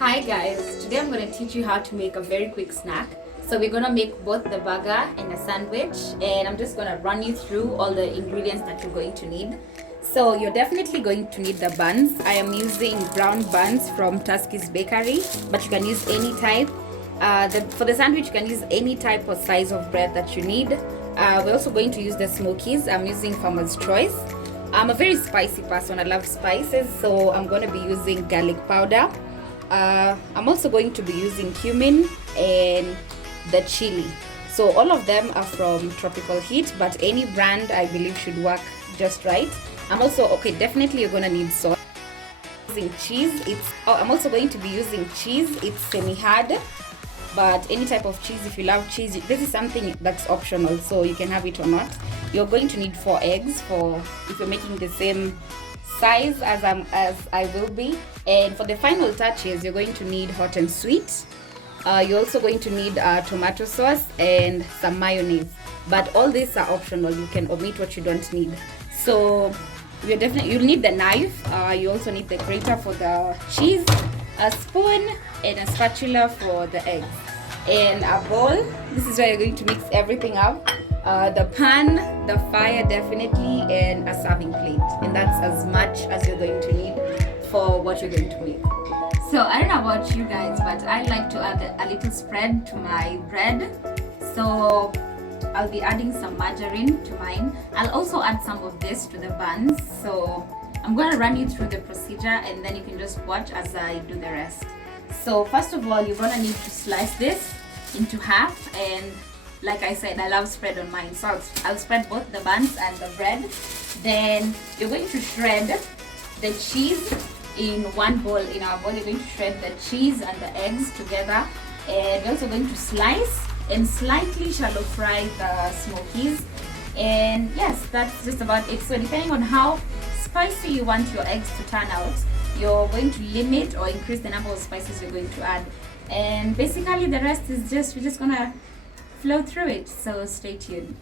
Hi guys, today I'm going to teach you how to make a very quick snack. So we're going to make both the burger and a sandwich, and I'm just going to run you through all the ingredients that you're going to need. So you're definitely going to need the buns. I am using brown buns from Tusky's Bakery, but you can use any type. For the sandwich, you can use any type or size of bread that you need. We're also going to use the smokies. I'm using Farmer's Choice. I'm a very spicy person. I love spices, so I'm going to be using garlic powder. I'm also going to be using cumin and the chili. So all of them are from Tropical Heat, but any brand I believe should work just right. Definitely you're gonna need salt. Using cheese, I'm also going to be using cheese. It's semi-hard, but any type of cheese, if you love cheese, this is something that's optional, so you can have it or not. You're going to need 4 eggs for if you're making the same size as I will be. And for the final touches, you're going to need hot and sweet. You're also going to need tomato sauce and some mayonnaise, but all these are optional. You can omit what you don't need. So you'll need the knife. You also need the grater for the cheese, a spoon, and a spatula for the eggs, and a bowl. This is where you're going to mix everything up. The pan, the fire definitely, and a serving plate. And that's as much as you're going to need for what you're going to make. So I don't know about you guys, but I like to add a little spread to my bread. So I'll be adding some margarine to mine. I'll also add some of this to the buns. So I'm going to run you through the procedure, and then you can just watch as I do the rest. So first of all, you're going to need to slice this into half, and like I said, I love spread on mine, so I'll spread both the buns and the bread. Then you're going to shred the cheese in one bowl. In our bowl, you're going to shred the cheese and the eggs together, and we're also going to slice and slightly shallow fry the smokies. And yes, that's just about it. So depending on how spicy you want your eggs to turn out, you're going to limit or increase the number of spices you're going to add. And basically the rest is we're just gonna flow through it, so stay tuned.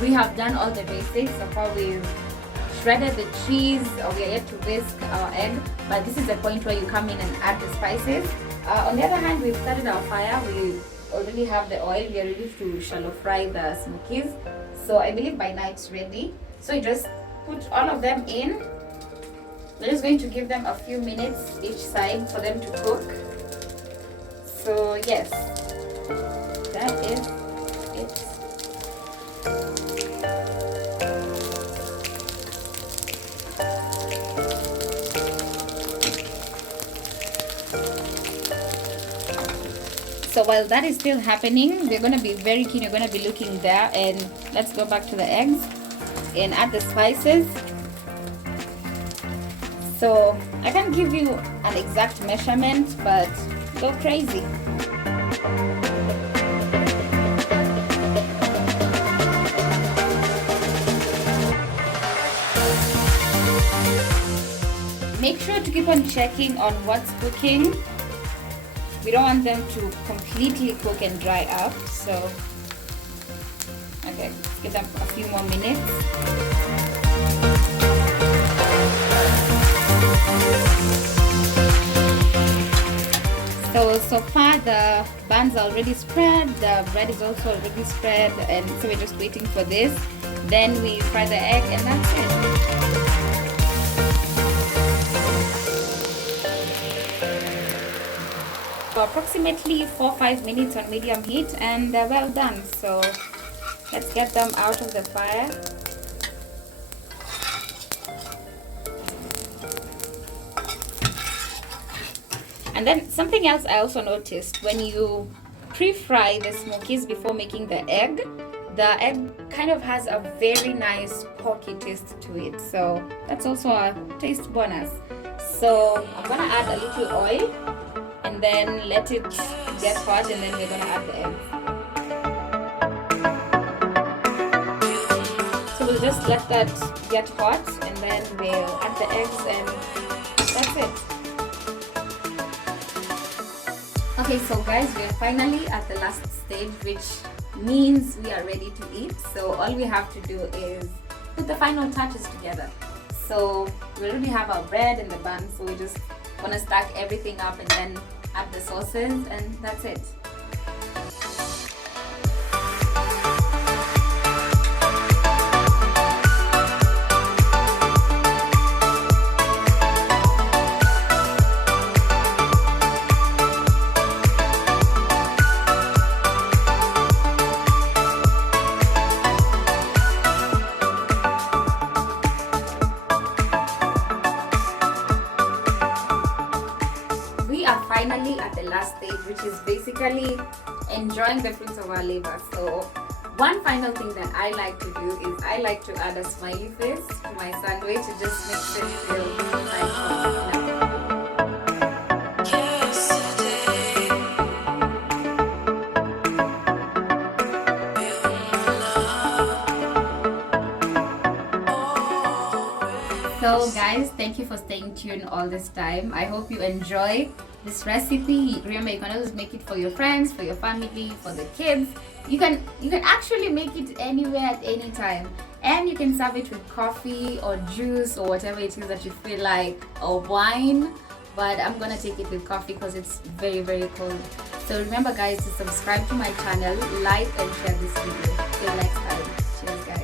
We have done all the basics of how we've shredded the cheese. We are yet to whisk our egg, but this is the point where you come in and add the spices. On the other hand, we've started our fire. We already have the oil. We are ready to shallow fry the smokies. So I believe by now it's ready. So you just put all of them in. We're just going to give them a few minutes each side for them to cook. So yes, that is it. So while that is still happening, we're going to be very keen. You're going to be looking there, and let's go back to the eggs and add the spices. So I can't give you an exact measurement, but go crazy. Make sure to keep on checking on what's cooking. We don't want them to completely cook and dry up, so okay, give them a few more minutes. So far the buns are already spread, the bread is also already spread, and so we're just waiting for this. Then we fry the egg, and that's it. for approximately 4-5 minutes on medium heat, and they're well done. So let's get them out of the fire. And then something else I also noticed, when you pre-fry the smokies before making the egg kind of has a very nice porky taste to it. So that's also a taste bonus. So I'm gonna add a little oil and then let it get hot, and then we're gonna add the eggs. So we'll just let that get hot, and then we'll add the eggs, and that's it. Okay, so guys, we're finally at the last stage, which means we are ready to eat. So all we have to do is put the final touches together. So we already have our bread and the bun, so we just want to stack everything up and then add the sauces, and that's it. We are finally at the last stage, which is basically enjoying the fruits of our labor. So one final thing that I like to do is I like to add a smiley face to my sandwich. It just makes it feel like So guys, thank you for staying tuned all this time. I hope you enjoy this recipe. Remember, you can always make it for your friends, for your family, for the kids. You can actually make it anywhere at any time, and you can serve it with coffee or juice or whatever it is that you feel like, or wine. But I'm gonna take it with coffee because it's very, very cold. So remember guys, to subscribe to my channel, like and share this video. Till next time. Cheers guys.